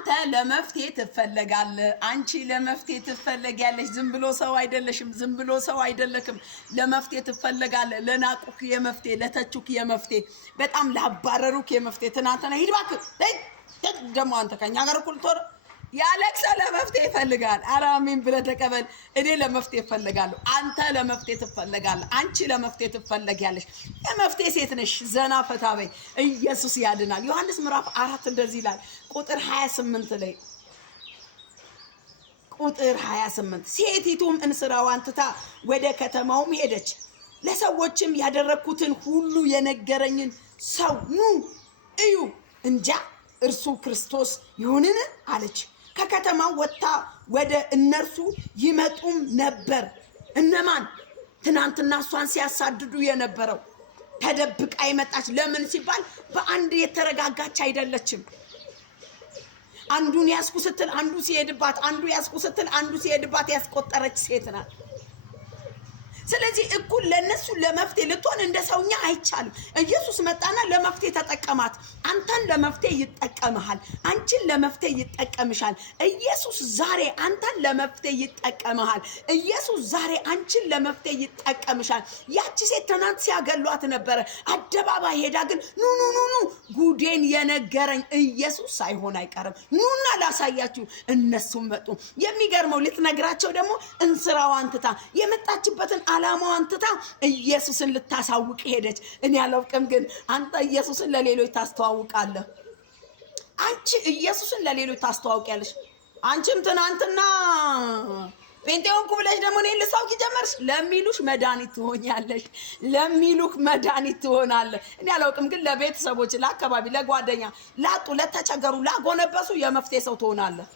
አንተ ለመፍትሄ ትፈልጋለህ አንቺ ለመፍትሄ ትፈልጊያለሽ ዝም ብሎ ሰው አይደለሽም ዝም ብሎ ሰው አይደለክም ለመፍትሄ ትፈልጋለህ ለናቁክ የመፍትሄ ለተቹክ የመፍትሄ በጣም ላባረሩክ የመፍትሄ ትናንትና ሂድ እባክህ ደሞ አንተ ከኛ ጋር እኩል ቶር ያለክሰ ለመፍትሄ ይፈልጋል አራሚን ብለ ተቀበል እኔ ለመፍትሄ እፈልጋለሁ አንተ ለመፍትሄ ትፈልጋለህ አንቺ ለመፍትሄ ትፈልጊያለሽ የመፍትሄ ሴት ነሽ ዘና ፈታ በይ ኢየሱስ ያድናል ዮሐንስ ምዕራፍ 4 እንደዚህ ይላል ቁጥር 28 ላይ ቁጥር 28 ሴቲቱም እንስራዋን ትታ ወደ ከተማውም ሄደች ለሰዎችም ያደረኩትን ሁሉ የነገረኝን ሰው ኑ እዩ እንጃ እርሱ ክርስቶስ ይሁንን አለች ከከተማው ወጣ ወደ እነርሱ ይመጡም ነበር እነማን ትናንትና እሷን ሲያሳድዱ የነበረው ተደብቃ ይመጣች ለምን ሲባል በአንድ የተረጋጋች አይደለችም አንዱን ያስኩ ስትል አንዱ ሲሄድባት አንዱ ያስኩ ስትል አንዱ ሲሄድባት ያስቆጠረች ሴት ናት ስለዚህ እኩል ለነሱ ለመፍትሄ ልትሆን እንደ ሰውኛ አይቻልም ኢየሱስ መጣና ለመፍትሄ ተጠቀማት አንተን ለመፍትሄ ይጠቀምሃል አንቺን ለመፍትሄ ይጠቀምሻል ኢየሱስ ዛሬ አንተን ለመፍትሄ ይጠቀምሃል ኢየሱስ ዛሬ አንቺን ለመፍትሄ ይጠቀምሻል ያቺ ሴት ትናንት ሲያገሏት ነበር አደባባይ ሄዳ ግን ኑ ጉዴን የነገረኝ ኢየሱስ ሳይሆን አይቀርም ኑና ላሳያችሁ እነሱም መጡ የሚገርመው ልትነግራቸው ደግሞ እንስራዋን ትታ የመጣችበትን አላማዋን ትታ ኢየሱስን ልታሳውቅ ሄደች እኔ ያለውቅም ግን አንተ ኢየሱስን ለሌሎች ታስተዋውቃለህ አንቺ ኢየሱስን ለሌሎች ታስተዋውቂያለሽ አንቺም ትናንትና ጴንጤውን ኩብለሽ ደግሞ እኔ ልሳውቂ ጀመርሽ ለሚሉሽ መድኃኒት ትሆኛለሽ ለሚሉክ መድኃኒት ትሆናለህ እኔ ያለውቅም ግን ለቤተሰቦች ለአካባቢ ለጓደኛ ላጡ ለተቸገሩ ላጎነበሱ የመፍትሄ ሰው ትሆናለህ